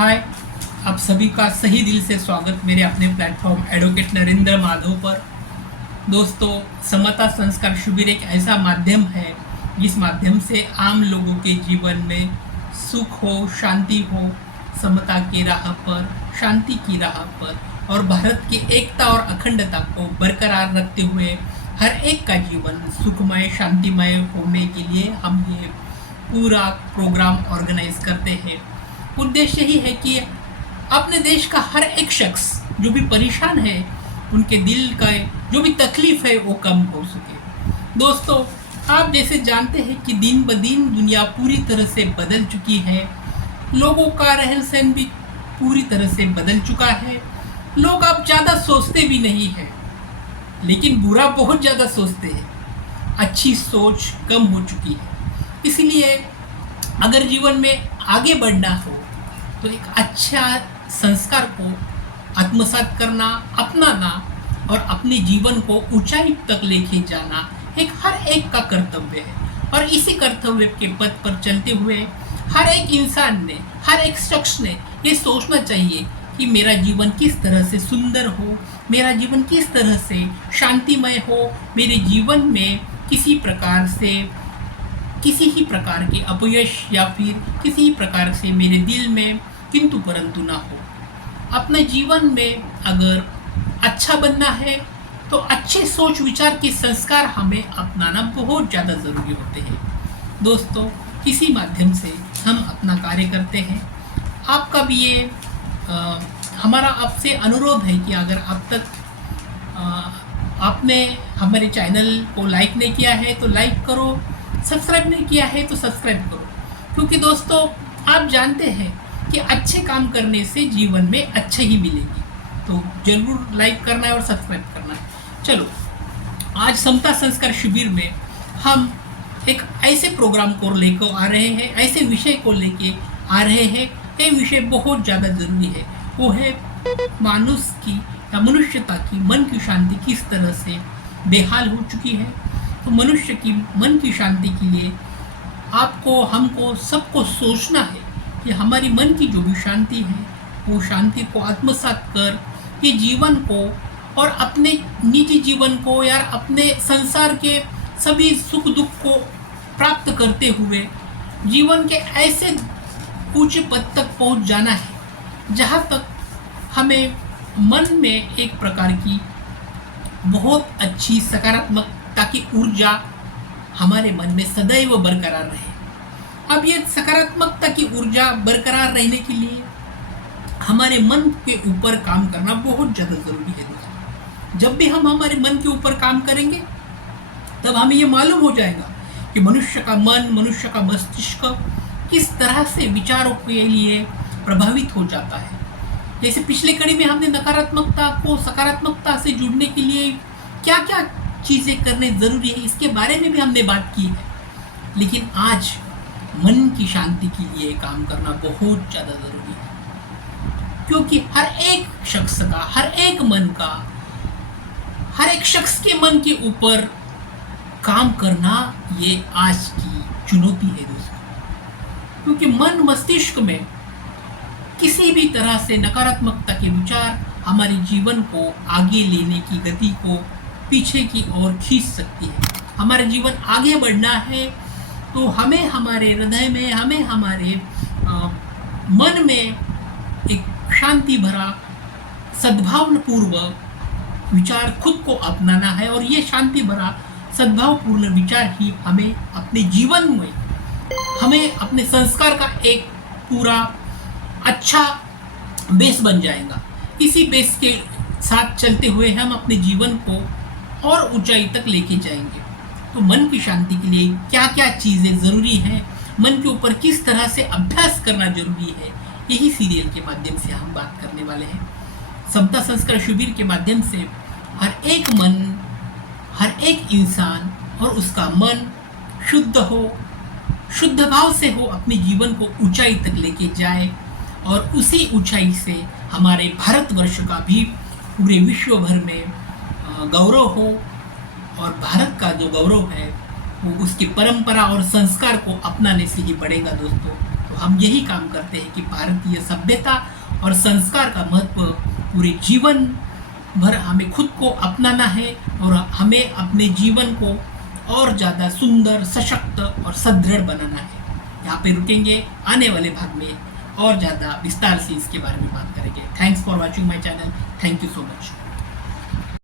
हाय, आप सभी का सही दिल से स्वागत मेरे अपने प्लेटफॉर्म एडवोकेट नरेंद्र माधव पर। दोस्तों, समता संस्कार शिविर एक ऐसा माध्यम है जिस माध्यम से आम लोगों के जीवन में सुख हो, शांति हो, समता की राह पर, शांति की राह पर और भारत की एकता और अखंडता को बरकरार रखते हुए हर एक का जीवन सुखमय, शांतिमय होने के लिए हम ये पूरा प्रोग्राम ऑर्गेनाइज करते हैं। उद्देश्य ही है कि अपने देश का हर एक शख्स जो भी परेशान है, उनके दिल का जो भी तकलीफ है वो कम हो सके। दोस्तों, आप जैसे जानते हैं कि दिन ब दिन दुनिया पूरी तरह से बदल चुकी है। लोगों का रहन सहन भी पूरी तरह से बदल चुका है। लोग अब ज़्यादा सोचते भी नहीं हैं, लेकिन बुरा बहुत ज़्यादा सोचते हैं। अच्छी सोच कम हो चुकी है। इसलिए अगर जीवन में आगे बढ़ना हो तो एक अच्छा संस्कार को आत्मसात करना, अपनाना और अपने जीवन को ऊंचाई तक लेके जाना एक हर एक का कर्तव्य है। और इसी कर्तव्य के पथ पर चलते हुए हर एक इंसान ने, हर एक शख्स ने ये सोचना चाहिए कि मेरा जीवन किस तरह से सुंदर हो, मेरा जीवन किस तरह से शांतिमय हो, मेरे जीवन में किसी ही प्रकार के अपयश या फिर किसी ही प्रकार से मेरे दिल में किंतु परंतु ना हो। अपने जीवन में अगर अच्छा बनना है तो अच्छे सोच विचार के संस्कार हमें अपनाना बहुत ज़्यादा ज़रूरी होते हैं। दोस्तों, इसी माध्यम से हम अपना कार्य करते हैं। आपका भी ये हमारा आपसे अनुरोध है कि अगर अब तक आपने हमारे चैनल को लाइक नहीं किया है तो लाइक करो, सब्सक्राइब नहीं किया है तो सब्सक्राइब करो, क्योंकि दोस्तों आप जानते हैं कि अच्छे काम करने से जीवन में अच्छे ही मिलेगी। तो जरूर लाइक करना है और सब्सक्राइब करना है। चलो, आज समता संस्कार शिविर में हम एक ऐसे प्रोग्राम को लेकर आ रहे हैं, ऐसे विषय को लेके आ रहे हैं। ये विषय बहुत ज़्यादा ज़रूरी है। वो है मनुष्यता की मन की शांति किस तरह से बेहाल हो चुकी है। तो मनुष्य की मन की शांति के लिए आपको, हमको, सबको सोचना है कि हमारी मन की जो भी शांति है वो शांति को आत्मसात कर ये जीवन को और अपने निजी जीवन को या अपने संसार के सभी सुख दुख को प्राप्त करते हुए जीवन के ऐसे ऊंचे पद तक पहुंच जाना है जहां तक हमें मन में एक प्रकार की बहुत अच्छी सकारात्मकता की ऊर्जा हमारे मन में सदैव बरकरार रहे। अब ये सकारात्मकता की ऊर्जा बरकरार रहने के लिए हमारे मन के ऊपर काम करना बहुत ज़्यादा ज़रूरी है। दोस्तों, जब भी हम हमारे मन के ऊपर काम करेंगे तब हमें ये मालूम हो जाएगा कि मनुष्य का मन, मनुष्य का मस्तिष्क किस तरह से विचारों के लिए प्रभावित हो जाता है। जैसे पिछले कड़ी में हमने नकारात्मकता को सकारात्मकता से जुड़ने के लिए क्या क्या चीज़ें करने ज़रूरी है इसके बारे में भी हमने बात की है। लेकिन आज मन की शांति के लिए काम करना बहुत ज़्यादा ज़रूरी है, क्योंकि हर एक शख्स का, हर एक शख्स के मन के ऊपर काम करना ये आज की चुनौती है दोस्तों। क्योंकि मन मस्तिष्क में किसी भी तरह से नकारात्मकता के विचार हमारे जीवन को आगे लेने की गति को पीछे की ओर खींच सकती है। हमारा जीवन आगे बढ़ना है तो हमें हमारे हृदय में, हमें हमारे मन में एक शांति भरा सद्भावपूर्वक विचार खुद को अपनाना है। और ये शांति भरा सद्भावपूर्ण विचार ही हमें अपने जीवन में, हमें अपने संस्कार का एक पूरा अच्छा बेस बन जाएगा। इसी बेस के साथ चलते हुए हम अपने जीवन को और ऊंचाई तक लेके जाएंगे। तो मन की शांति के लिए क्या क्या चीज़ें ज़रूरी हैं, मन के ऊपर किस तरह से अभ्यास करना जरूरी है, यही सीरियल के माध्यम से हम बात करने वाले हैं। समता संस्कार शिविर के माध्यम से हर एक मन, हर एक इंसान और उसका मन शुद्ध हो, शुद्ध भाव से हो, अपने जीवन को ऊंचाई तक लेके जाए और उसी ऊंचाई से हमारे भारतवर्ष का भी पूरे विश्व भर में गौरव हो। और भारत का जो गौरव है वो उसकी परंपरा और संस्कार को अपनाने से ही बढ़ेगा दोस्तों। तो हम यही काम करते हैं कि भारतीय सभ्यता और संस्कार का महत्व पूरे जीवन भर हमें खुद को अपनाना है और हमें अपने जीवन को और ज़्यादा सुंदर, सशक्त और सुदृढ़ बनाना है। यहाँ पे रुकेंगे, आने वाले भाग में और ज़्यादा विस्तार से इसके बारे में बात करेंगे। Thanks for watching my channel. Thank you so much.